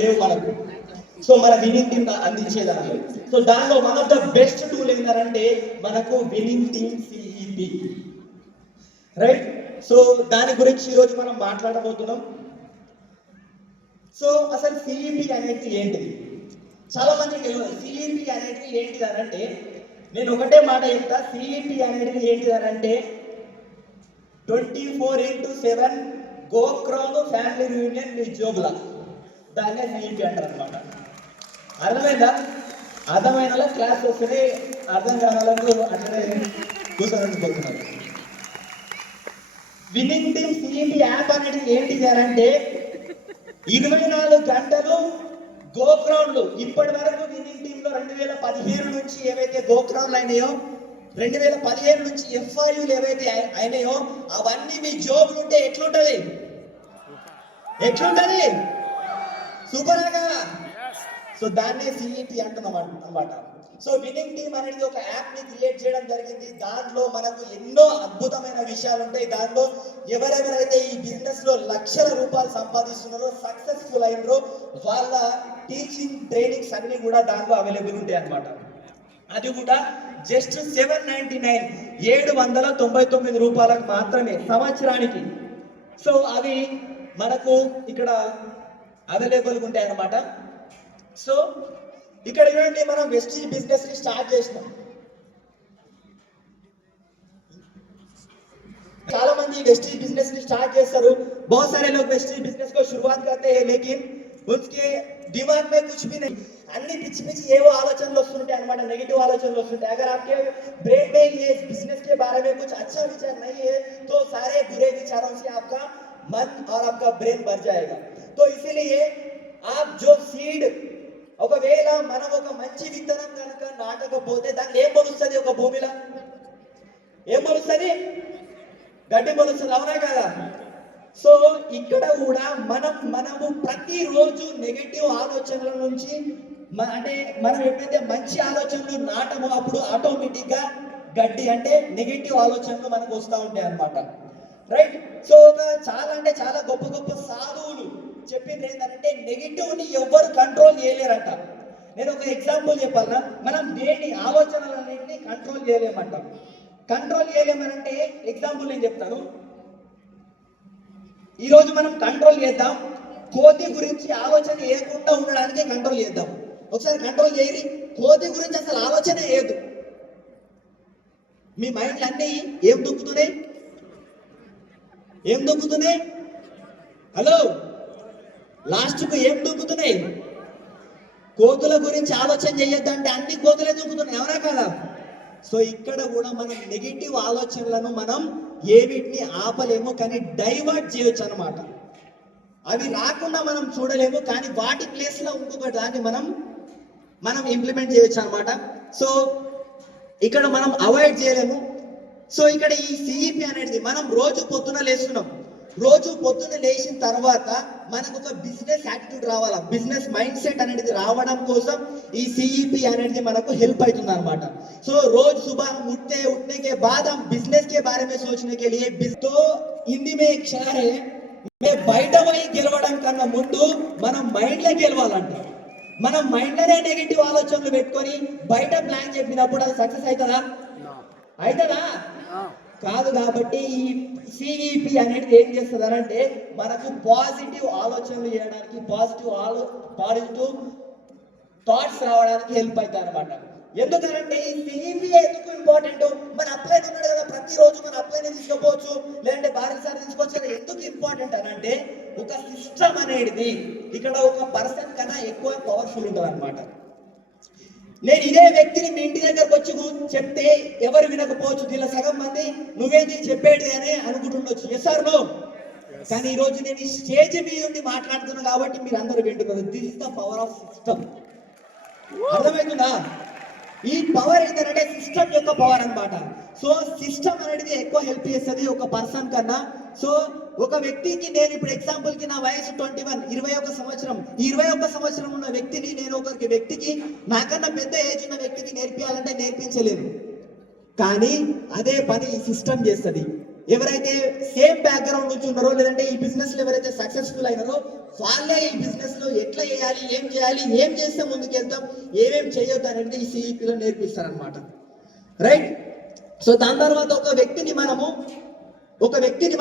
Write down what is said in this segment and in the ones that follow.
లేవు మనకు. సో మన విన్నింగ్ టీమ్ అందించేదాన్ని. సో దానిలో one of the best tool ఏంటంటే మనకు winning team CEP, right? So దాని గురించి ఈరోజు మనం మాట్లాడబోతున్నాం. సో అసలు సిఈపి అనేది ఏంటిది? చాలా మందికి తెలియదు సిఈపి అనేది ఏంటిది అని అంటే. నేను ఒకటే మాట చెప్తా, సిఈపి అనేది ఏంటిది అని అంటే 24/7 గోక్రౌండ్ ఫ్యామిలీ రియూనియన్ మీ జోబులా, దాన్నే సిఈపి అంటారు అనమాట. అర్థమైందా? అర్థమైన క్లాస్ వస్తేనే, అర్థం కాని వాళ్ళకు అట్లనే కూర్చోనుకుంటున్నారు. విన్నింగ్ టీమ్ సిఈపి యాప్ అనేది ఏంటిది అని అంటే 24 గంటలు గోక్రౌండ్లు. ఇప్పటి వరకు విన్నింగ్ టీమ్ లో 2017 నుంచి ఏవైతే గోక్రౌండ్లు అయినాయో, 2017 నుంచి ఎఫ్ఆర్యూలు ఏవైతే అయినాయో అవన్నీ మీ జోబులు ఉంటే ఎట్లుంటది? సూపర్గా. సో దాన్నే సిఈపి అంటున్నాం అన్నమాట. సో విన్నింగ్ టీమ్ అనేది ఒక యాప్ ని క్రియేట్ చేయడం జరిగింది. దాంట్లో మనకు ఎన్నో అద్భుతమైన విషయాలు ఉంటాయి. దాంట్లో ఎవరెవరైతే ఈ బిజినెస్ లో లక్షల రూపాయలు సంపాదిస్తున్నారో, సక్సెస్ఫుల్ అయినరో, వాళ్ళ టీచింగ్ ట్రైనింగ్స్ అన్ని కూడా దాంట్లో అవైలబుల్ ఉంటాయి అన్నమాట. అది కూడా జస్ట్ 799 రూపాయలకు మాత్రమే సంవత్సరానికి. సో అవి మనకు ఇక్కడ అవైలబుల్గా ఉంటాయి అన్నమాట. సో ఇక్కడ చూడండి, మనం వెస్టీజ్ బిజిनेस ని స్టార్ట్ చేసినాం. చాలా మంది వెस्टीज बिजनेस ని స్టార్ట్ చేస్తారు. बहुत सारे लोग वेस्टीज बिजनेस को शुरुआत करते हैं, लेकिन उनके दिमाग में कुछ भी नहीं. అన్ని పిచ్చి పిచ్చి ఏవో ఆలోచనలు వస్తుంటాయి అన్నమాట, నెగటివ్ ఆలోచనలు వస్తుంటాయి. अगर आपके ब्रेन में ये बिजनेस के बारे में कुछ अच्छा विचार नहीं है तो सारे बुरे विचारों से आपका मन और आपका ब्रेन भर जाएगा. तो इसीलिए आप जो सीड, ఒకవేళ మనం ఒక మంచి విత్తనం కనుక నాటకపోతే దాన్ని ఏం మొలుస్తుంది? ఒక భూమిలో ఏం మొలుస్తుంది? గడ్డి మొలుస్తుంది, అవునా కదా? సో ఇక్కడ కూడా మనము ప్రతిరోజు నెగటివ్ ఆలోచనల నుంచి, అంటే మనం ఎప్పుడైతే మంచి ఆలోచనలు నాటమో అప్పుడు ఆటోమేటిక్ గా గడ్డి అంటే నెగటివ్ ఆలోచనలు మనకు వస్తూ ఉంటాయి అన్నమాట, రైట్? సో చాలా గొప్ప గొప్ప సాధువులు చెప్పింది ఏంటంటే నెగిటివ్ ని ఎవ్వరు కంట్రోల్ చేయలేరంట. నేను ఒక ఎగ్జాంపుల్ చెప్పాలన్నా, మనం దేని ఆలోచనలన్నింటినీ కంట్రోల్ చేయలేమంట. కంట్రోల్ చేయలేమనంటే ఎగ్జాంపుల్ నేను చెప్తాను. ఈరోజు మనం కంట్రోల్ చేద్దాం, కోతి గురించి ఆలోచన చేయకుండా ఉండడానికి కంట్రోల్ చేద్దాం. ఒకసారి కంట్రోల్ చేయరి, కోతి గురించి అసలు ఆలోచన లేదు. మీ మైండ్ అన్నీ ఏం దొక్కుతున్నాయి? హలో, లాస్ట్ కు ఏం దొక్కుతున్నాయి? కోతుల గురించి ఆలోచన చేయొద్దు అంటే అన్ని కోతులే దొక్కుతున్నాయి, ఎవరా కదా? సో ఇక్కడ కూడా మనం నెగిటివ్ ఆలోచనలను మనం ఏవిటిని ఆపలేము, కానీ డైవర్ట్ చేయొచ్చు అనమాట. అవి రాకుండా మనం చూడలేము, కానీ వాటి ప్లేస్ లో ఇంకొక దాన్ని మనం ఇంప్లిమెంట్ చేయొచ్చు అనమాట. సో ఇక్కడ మనం అవాయిడ్ చేయలేము. సో ఇక్కడ ఈ సిఈపి అనేది మనం రోజు పొద్దున లేచిన తర్వాత మనకు ఒక బిజినెస్ యాటిట్యూడ్ రావాలా, బిజినెస్ మైండ్ సెట్ అనేది రావడం కోసం ఈ సిఈపి అనేది మనకు హెల్ప్ అవుతుంది అనమాట. సో रोज सुबह उठने के बाद हम बिजनेस के बारे में सोचने के लिए, तो हिंदी में एक शेर है, मैं బయట పోయి గెలవడం కన్నా ముందు మనం మైండ్ లో గెలవాలంట. మనం మైండ్ లోనే నెగటివ్ ఆలోచనలు పెట్టుకొని బయట ప్లాన్ చెప్పినప్పుడు అది సక్సెస్ అవుతుందా? కాదు. కాబట్టి ఈ సిఈపి అనేది ఏం చేస్తుంది అంటే మనకు పాజిటివ్ ఆలోచనలు చేయడానికి, పాజిటివ్ థాట్స్ రావడానికి హెల్ప్ అవుతాయి అనమాట. ఎందుకంటే ఈ సిఈపి ఎందుకు ఇంపార్టెంట్? మన అప్లైన్ ఉన్నాడు కదా, ప్రతిరోజు మన అప్లైన్ తీసుకోవచ్చు, లేదంటే భారీసారి తీసుకోవచ్చు. ఎందుకు ఇంపార్టెంట్ అని అంటే ఒక సిస్టమ్ అనేది ఇక్కడ ఒక పర్సన్ కన్నా ఎక్కువ పవర్ఫుల్ ఉంటుంది అనమాట. నేను ఇదే వ్యక్తిని మీ ఇంటి దగ్గరకు వచ్చి చెప్తే ఎవరు వినకపోవచ్చు, దీనిలో సగం మంది నువ్వేంది చెప్పేది అని అనుకుంటుండొచ్చు, ఎస్ ఆర్ నో? కానీ ఈరోజు నేను ఈ స్టేజ్ మీద ఉండి మాట్లాడుతున్నాను కాబట్టి మీరు అందరూ వింటున్నారు. This is the power of system. అర్థమవుతుందా? ఈ పవర్ ఏంటంటే సిస్టమ్ యొక్క పవర్ అన్నమాట. సో సిస్టమ్ అనేది ఎక్కువ హెల్ప్ చేస్తుంది ఒక పర్సన్ కన్నా. సో ఒక వ్యక్తికి, నేను ఇప్పుడు ఎగ్జాంపుల్ కి నా వయసు 21, 21 సంవత్సరం. ఈ 21 సంవత్సరం ఉన్న వ్యక్తిని నేను వ్యక్తికి, నాకన్నా పెద్ద ఏజ్ ఉన్న వ్యక్తికి నేర్పియాలంటే నేర్పించలేను. కానీ అదే పని ఈ సిస్టమ్ చేస్తుంది. ఎవరైతే సేమ్ బ్యాక్గ్రౌండ్ నుంచి ఉన్నారో, లేదంటే ఈ బిజినెస్ లో ఎవరైతే సక్సెస్ఫుల్ అయినారో వాళ్ళే ఈ బిజినెస్ లో ఎట్లా చేయాలి, ఏం చేయాలి, ఏం చేస్తే ముందుకెళ్తాం, ఏమేం చేయొద్దు అనేది ఈ సిఈపిలో నేర్పిస్తారనమాట. రైట్. సో దాని తర్వాత ఒక వ్యక్తిని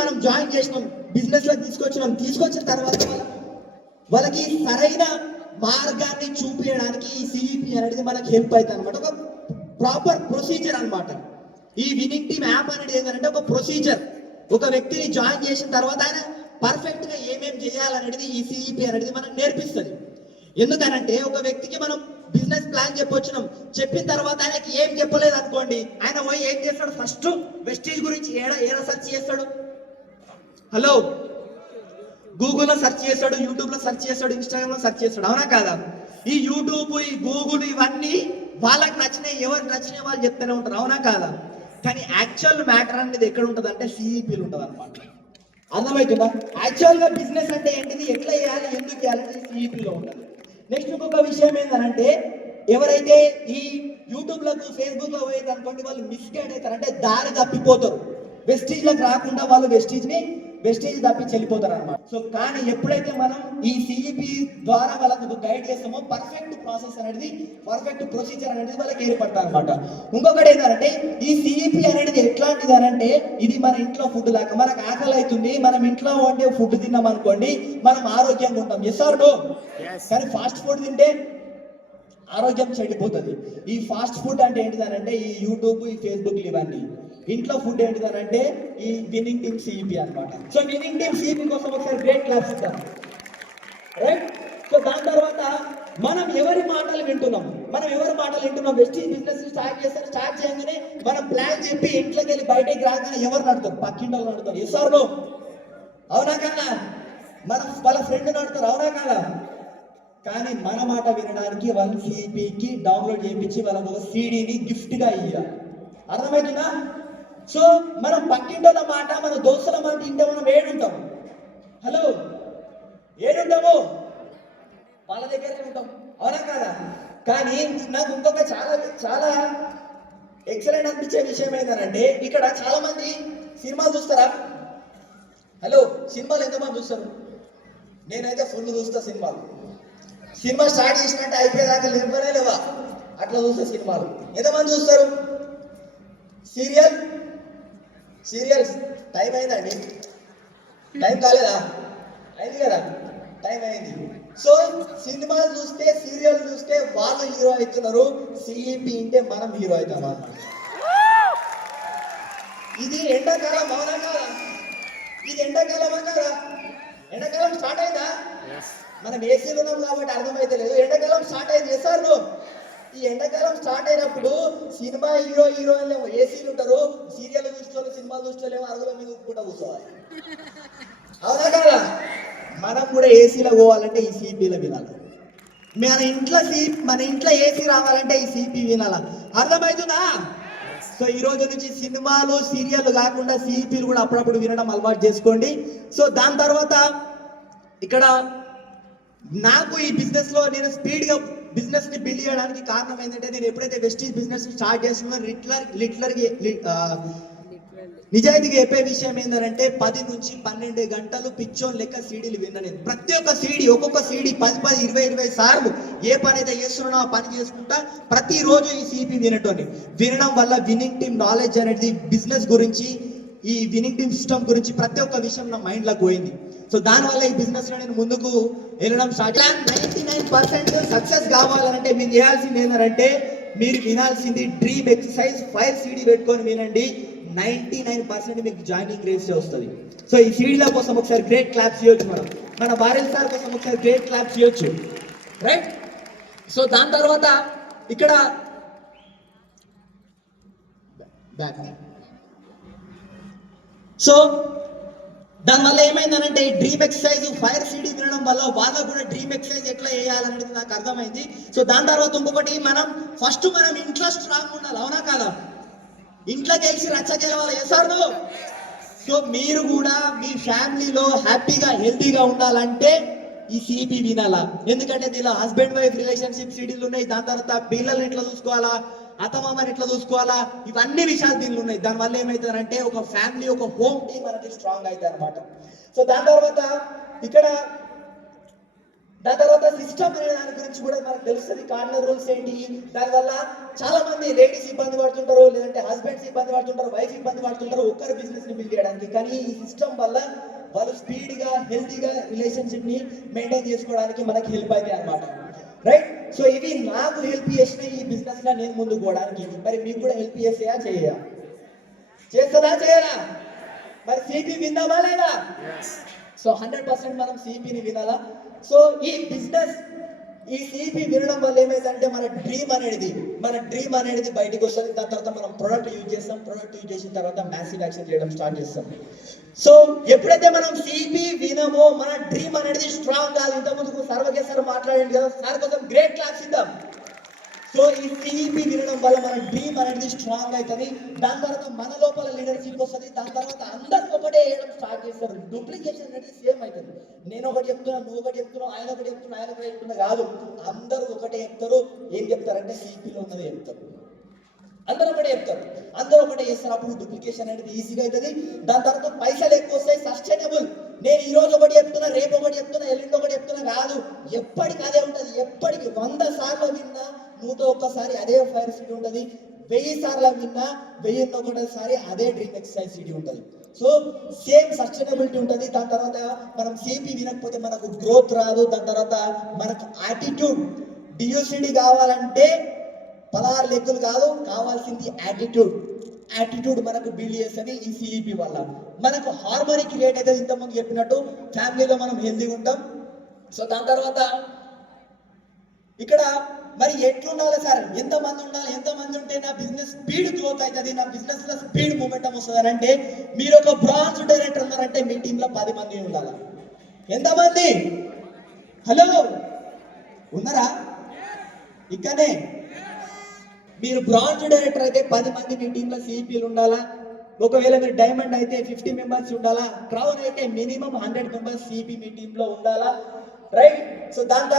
మనం జాయిన్ చేసినాం, బిజినెస్ లో తీసుకొచ్చిన తర్వాత వాళ్ళకి సరైన మార్గాన్ని చూపించడానికి ఈ సిఈపి అనేది మనకి హెల్ప్ అవుతుంది అనమాట. ఒక ప్రాపర్ ప్రొసీజర్ అనమాట. ఈ విన్నింగ్ టీమ్ యాప్ అనేది ఏంటంటే ఒక ప్రొసీజర్. ఒక వ్యక్తిని జాయిన్ చేసిన తర్వాత ఆయన పర్ఫెక్ట్ గా ఏమేం చేయాలనేది ఈ సిఈపి అనేది మనకు నేర్పిస్తుంది. ఎందుకనంటే ఒక వ్యక్తికి మనం బిజినెస్ ప్లాన్ చెప్పిన తర్వాత ఆయనకి ఏం చెప్పలేదు అనుకోండి, ఆయన పోయి ఏం చేస్తాడు, ఫస్ట్ వెస్టీజ్ గురించి ఏడ సెర్చ్ చేస్తాడు, హలో గూగుల్లో సెర్చ్ చేస్తాడు, యూట్యూబ్ లో సెర్చ్ చేస్తాడు, ఇన్స్టాగ్రామ్ లో సెర్చ్ చేస్తాడు, అవునా కాదా? ఈ యూట్యూబ్, ఈ గూగుల్ ఇవన్నీ వాళ్ళకి నచ్చినాయి, ఎవరికి నచ్చినాయి వాళ్ళు చెప్తూనే ఉంటారు, అవునా కాదా? కానీ యాక్చువల్ మ్యాటర్ అనేది ఎక్కడ ఉంటుంది అంటే సిఈపీలు ఉంటుంది అనమాట. అర్థమవుతుందా? యాక్చువల్ గా బిజినెస్ అంటే ఏంటిది, ఎట్లా చేయాలి, ఎందుకు చేయాలి, సిఈపీలో ఉంటుంది. నెక్స్ట్ ఇంకొక విషయం ఏంటంటే, ఎవరైతే ఈ యూట్యూబ్ లకు ఫేస్బుక్ లో పోయేది అనుకోండి, వాళ్ళు మిస్గైడ్ అవుతారు, అంటే దారి తప్పిపోతారు. వెస్టీజ్ లకు రాకుండా వాళ్ళు వెస్టీజ్ తప్పించి వెళ్ళిపోతారు అనమాట. సో కానీ ఎప్పుడైతే మనం ఈ సిఈపి ద్వారా వాళ్ళకు గైడ్ చేస్తామో పర్ఫెక్ట్ ప్రాసెస్ అనేది, పర్ఫెక్ట్ ప్రొసీజర్ అనేది వాళ్ళకి ఏర్పడతారు అనమాట. ఇంకొకటి ఏంటంటే, ఈ సిఈపి అనేది ఎట్లాంటిది అనంటే, ఇది మన ఇంట్లో ఫుడ్ లాగా. మనకు ఆకలి అవుతుంది, మనం ఇంట్లో వండే ఫుడ్ తిన్నాం అనుకోండి, మనం ఆరోగ్యంగా ఉంటాం. Yes or no? కానీ ఫాస్ట్ ఫుడ్ తింటే ఆరోగ్యం చెడిపోతుంది. ఈ ఫాస్ట్ ఫుడ్ అంటే ఏంటిదనంటే ఈ యూట్యూబ్, ఈ ఫేస్బుక్ ఇవన్నీ. ఇంట్లో ఫుడ్ ఏంటిదనంటే ఈ విన్నింగ్ టీమ్ సిఈపి అనమాట. సో విన్నింగ్ టీమ్ సిఈపి కోసం ఒకసారి గ్రేట్ క్లాప్స్ ఇద్దాం. రైట్. సో దాని తర్వాత మనం ఎవరి మాటలు వింటున్నాం, వెస్టీజ్ బిజినెస్ స్టార్ట్ చేయగానే మనం ప్లాన్ చెప్పి ఇంట్లోకి వెళ్ళి బయటకి రాగానే ఎవరు నడుతారు, పక్కింటి వాళ్ళు నడుతారు. Yes or no? అవునా కన్నా? వాళ్ళ ఫ్రెండ్ నడుతారు, అవునా కదా? కానీ మన మాట వినడానికి వాళ్ళ సిఈపికి డౌన్లోడ్ చేయించి వాళ్ళకి ఒక సీడీని గిఫ్ట్ గా ఇవ్వాలి. అర్థమవుతుందా? సో మనం పక్కింటోళ్ళ మాట, మన దోస్తుల మాట ఇంటే మనం ఏడుంటాం, హలో ఏడుంటాము, వాళ్ళ దగ్గరే ఉంటాం, అవునా కదా? కానీ నాకు ఇంకొక చాలా చాలా ఎక్సలెంట్ అనిపించే విషయం ఏంటంటే, ఇక్కడ చాలా మంది సినిమాలు చూస్తారా? హలో, సినిమాలు ఎంతమంది చూస్తారు? నేనైతే ఫుల్ చూస్తా సినిమాలు. సినిమా స్టార్ట్ చేసినట్టే అయిపోయేదాకా లేవా అట్లా చూస్తే సినిమాలు. ఎంతమంది చూస్తారు? సీరియల్స్ టైం అయిందండి, టైం కాలేదా? అయింది కదా, టైం అయింది. సో సినిమాలు చూస్తే, సీరియల్ చూస్తే వాళ్ళు హీరో అవుతున్నారు, సిఈపి అంటే మనం హీరో అవుతాం అన్నమాట. ఇది ఎండాకాలం, అవునా కాదా? ఇది ఎండాకాలమా కాదా? ఎండాకాలం స్టార్ట్ అయిందా? మనం ఏసీలు ఉన్నాం కాబట్టి అర్థమైతే లేదు, ఎండాకాలం స్టార్ట్ అయింది. చేస్తారు ఈ ఎండాకాలం స్టార్ట్ అయినప్పుడు సినిమా హీరోయిన్లు ఏసీలు ఉంటారు, సీరియల్ చూసుకోవాలి, సినిమాలు చూసుకోలేము, అరుగుల మీద ఉప్పుకుంటా కూర్చోవాలి, అవునా కదా? మనం కూడా ఏసీలో పోవాలంటే ఈ సిపిలో వినాలి. మన ఇంట్లో ఏసీ రావాలంటే ఈ సిపి వినాలా. అర్థమవుతుందా? సో ఈ రోజు నుంచి సినిమాలు, సీరియల్ కాకుండా సిపిలు కూడా అప్పుడప్పుడు వినడం అలవాటు చేసుకోండి. సో దాని తర్వాత ఇక్కడ నాకు ఈ బిజినెస్ లో నేను స్పీడ్ గా బిజినెస్ ని బిల్డ్ చేయడానికి కారణం ఏంటంటే, నేను ఎప్పుడైతే వెస్టీజ్ బిజినెస్ స్టార్ట్ చేస్తున్నా నిజాయితీగా చెప్పే విషయం ఏంటంటే, 10 నుంచి 12 గంటలు పిచ్చోన్ లెక్క సీడీలు విన్నా నేను. ప్రతి ఒక్క సీడీ, ఒక్కొక్క సీడీ 10, 20 సార్లు ఏ పని అయితే చేస్తున్నానో ఆ పని చేసుకుంటా ప్రతిరోజు ఈ సిపి వినడం వల్ల విన్నింగ్ టీమ్ నాలెడ్జ్ అనేది, బిజినెస్ గురించి, ఈ విన్నింగ్ టీమ్ సిస్టమ్ గురించి ప్రతి ఒక్క విషయం నా మైండ్ లోకి పోయింది. సో దానివల్ల ఈ బిజినెస్ లో నేను ముందుకు వెళ్ళడం స్టార్ట్. 99% సక్సెస్ కావాలంటే మీరు చేయాల్సింది ఏంటంటే, మీరు వినాల్సింది డ్రీమ్ ఎక్సర్సైజ్ 5 CD పెట్టుకొని వినండి. 99% మీకు జాయినింగ్ రేస్ వస్తుంది. సో ఈ సీడీల కోసం ఒకసారి గ్రేట్ క్లాప్స్ చేయొచ్చు. మన బారెల్ సార్ కోసం ఒకసారి గ్రేట్ క్లాప్స్ చేయొచ్చు. రైట్. సో దాని తర్వాత ఇక్కడ సో దానివల్ల ఏమైందనంటే, డ్రీమ్ ఎక్సర్సైజ్ 5 CD వినడం వల్ల వాళ్ళకు కూడా డ్రీమ్ ఎక్సర్సైజ్ ఎట్లా చేయాలనేది నాకు అర్థమైంది. సో దాని తర్వాత ఇంకొకటి, మనం ఇంట్లో స్ట్రాంగ్ ఉండాలి, అవునా కాదా? ఇంట్లో గెలిచి రచ్చ గెలవాలి. చేస్తారు. సో మీరు కూడా మీ ఫ్యామిలీలో హ్యాపీగా, హెల్తీగా ఉండాలంటే ఈ సిపి వినాలా. ఎందుకంటే దీనిలో హస్బెండ్ వైఫ్ రిలేషన్షిప్ సీడీలు ఉన్నాయి, దాని తర్వాత పిల్లల్ని ఎట్లా చూసుకోవాలా, అత్తమామని ఎట్లా చూసుకోవాలా, ఇవన్నీ విషయాలు దీనిలో ఉన్నాయి. దానివల్ల ఏమవుతారంటే ఒక ఫ్యామిలీ, ఒక హోమ్ టీమ్ అనేది స్ట్రాంగ్ అవుతాయి అనమాట. సో దాని తర్వాత ఇక్కడ దాని తర్వాత సిస్టమ్ అనే దాని గురించి కూడా మనకు తెలుస్తుంది. కార్నర్ రూల్స్ ఏంటి, దానివల్ల చాలా మంది లేడీస్ ఇబ్బంది పడుతుంటారు, లేదంటే హస్బెండ్స్ ఇబ్బంది పడుతుంటారు, వైఫ్ ఇబ్బంది పడుతుంటారు ఒక్కరు బిజినెస్ ని బిల్డ్ చేయడానికి. కానీ ఈ సిస్టమ్ వల్ల వాళ్ళు స్పీడ్ గా హెల్తీగా రిలేషన్షిప్ ని మెయింటైన్ చేసుకోవడానికి మనకి హెల్ప్ అవుతాయి అన్నమాట. రైట్. సో ఇవి నాకు హెల్ప్ చేసిన ఈ బిజినెస్ గా నేను ముందుకు పోవడానికి. మరి మీకు కూడా హెల్ప్ చేసేయా చేస్తుందా చేయరా? మరి సిపి విందామా లేదా? సో 100% మనం సిపిని వినాలా. సో ఈ బిజినెస్ ఈ సిపి వినడం వల్ల ఏమైందంటే మన డ్రీమ్ అనేది బయటకు వస్తుంది. దాని తర్వాత మనం ప్రొడక్ట్ యూజ్ చేస్తాం. ప్రొడక్ట్ యూజ్ చేసిన తర్వాత మ్యాసివ్ యాక్షన్ చేయడం స్టార్ట్ చేస్తాం. సో ఎప్పుడైతే మనం సిపి వినమో మన డ్రీమ్ అనేది స్ట్రాంగ్ కాదు. ఇంతకుముందుకు సర్వకే సార్ మాట్లాడండి కదా, సార్ కోసం గ్రేట్ క్లాస్ ఇద్దాం. సో ఈ సిపి వినడం వల్ల మన డ్రీమ్ అనేది స్ట్రాంగ్ అవుతుంది. దాని తర్వాత మన లోపల లీడర్షిప్ వస్తుంది. దాని తర్వాత అందరూ ఒకటే వేయడం స్టార్ట్ చేస్తారు. డూప్లికేషన్ అనేది సేమ్ అవుతుంది. నేను ఒకటి చెప్తున్నా, నువ్వు ఒకటి చెప్తున్నావు, ఆయన ఒకటి చెప్తున్నా కాదు, అందరూ ఒకటే చెప్తారు. ఏం చెప్తారంటే సిపిలో ఉన్నది చెప్తారు. అందరూ ఒకటే చెప్తారు, అందరూ ఒకటే చేస్తారు. అప్పుడు డూప్లికేషన్ అనేది ఈజీగా అవుతుంది. దాని తర్వాత పైసలు ఎక్కువ వస్తాయి. సస్టైనబుల్. నేను ఈ రోజు ఒకటి చెప్తున్నా, రేపు ఒకటి చెప్తున్నా, ఎల్లుండి ఒకటి చెప్తున్నా కాదు, ఎప్పటికి అదే ఉంటుంది. ఎప్పటికి 100 సార్లు విన్నా 101సారి అదే ఫైర్ సిటీ ఉంటుంది. 1000 సార్లు విన్నా 1001సారి అదే డ్రీమ్ ఎక్సర్సైజ్ సిటీ ఉంటుంది. సో సేమ్ సస్టైనబిలిటీ ఉంటుంది. దాని తర్వాత మనం సిపి వినకపోతే మనకు గ్రోత్ రాదు. దాని తర్వాత మనకు యాటిట్యూడ్, డియూసిటీ కావాలంటే 16 లెక్కలు కాదు, కావాల్సింది యాటిట్యూడ్ మనకు బిల్డ్ చేస్తుంది. ఈ సిఇపి వల్ల మనకు హార్మోనీ క్రియేట్ అవుతుంది. ఇంతకుముందు చెప్పినట్టు ఫ్యామిలీలో మనం హెల్తీగా ఉంటాం. సో దాని తర్వాత ఇక్కడ మరి ఎట్లుండాలి సార్, ఎంతమంది ఉండాలి, ఎంతమంది ఉంటే నా బిజినెస్ స్పీడ్ గ్రోత్ అవుతుంది, నా బిజినెస్ లో స్పీడ్ మూమెంటం వస్తుంది అని అంటే, మీరు ఒక బ్రాంచ్ డైరెక్టర్ ఉన్నారంటే మీ టీంలో 10 మంది ఉండాలి. ఎంతమంది? హలో ఉన్నారా? ఇక్కడనే మీరు బ్రాంచ్ డైరెక్టర్ అయితే 10 మంది మీ టీంలో సిపిలు ఉండాలా. ఒకవేళ మీరు డైమండ్ అయితే 50 మెంబర్స్ ఉండాలా. క్రౌన్ అయితే మినిమం 100 మెంబర్స్ సిపి మీ టీంలో ఉండాలా. రైట్. సో దాని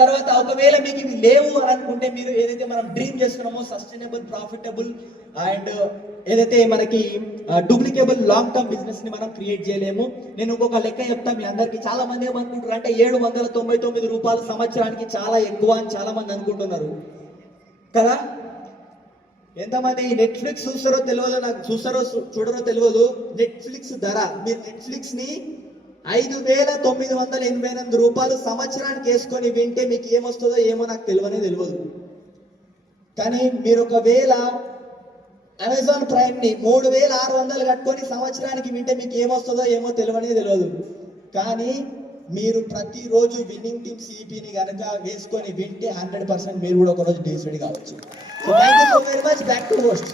తర్వాత ఒకవేళ మీకు ఇవి లేవు అని అనుకుంటే, మీరు ఏదైతే మనం డ్రీమ్ చేస్తున్నామో సస్టైనబుల్, ప్రాఫిటబుల్ అండ్ ఏదైతే మనకి డూప్లికేబుల్ లాంగ్ టర్మ్ బిజినెస్ ని మనం క్రియేట్ చేయలేము. నేను ఇంకొక లెక్క చెప్తాను మీ అందరికి. చాలా మంది ఏమనుకుంటారు అంటే 799 రూపాయలు సంవత్సరానికి చాలా ఎక్కువ అని చాలా మంది అనుకుంటున్నారు కదా. ఎంతమంది నెట్ఫ్లిక్స్ చూస్తారో తెలియదు, నాకు చూడరో తెలియదు. నెట్ఫ్లిక్స్ ధర, మీరు నెట్ఫ్లిక్స్ ని 5,988 రూపాయలు సంవత్సరానికి వేసుకొని వింటే మీకు ఏమొస్తుందో ఏమో నాకు తెలియదు. కానీ మీరు ఒకవేళ అమెజాన్ ప్రైమ్ ని 3,600 కట్టుకొని సంవత్సరానికి వింటే మీకు ఏమొస్తుందో ఏమో తెలియదు. కానీ మీరు ప్రతిరోజు విన్నింగ్ టీమ్ సిపిని కనుక వేసుకొని వింటే 100% మీరు కూడా ఒకరోజు డిసైడ్ కావచ్చు. So thank you so very much. Back to host.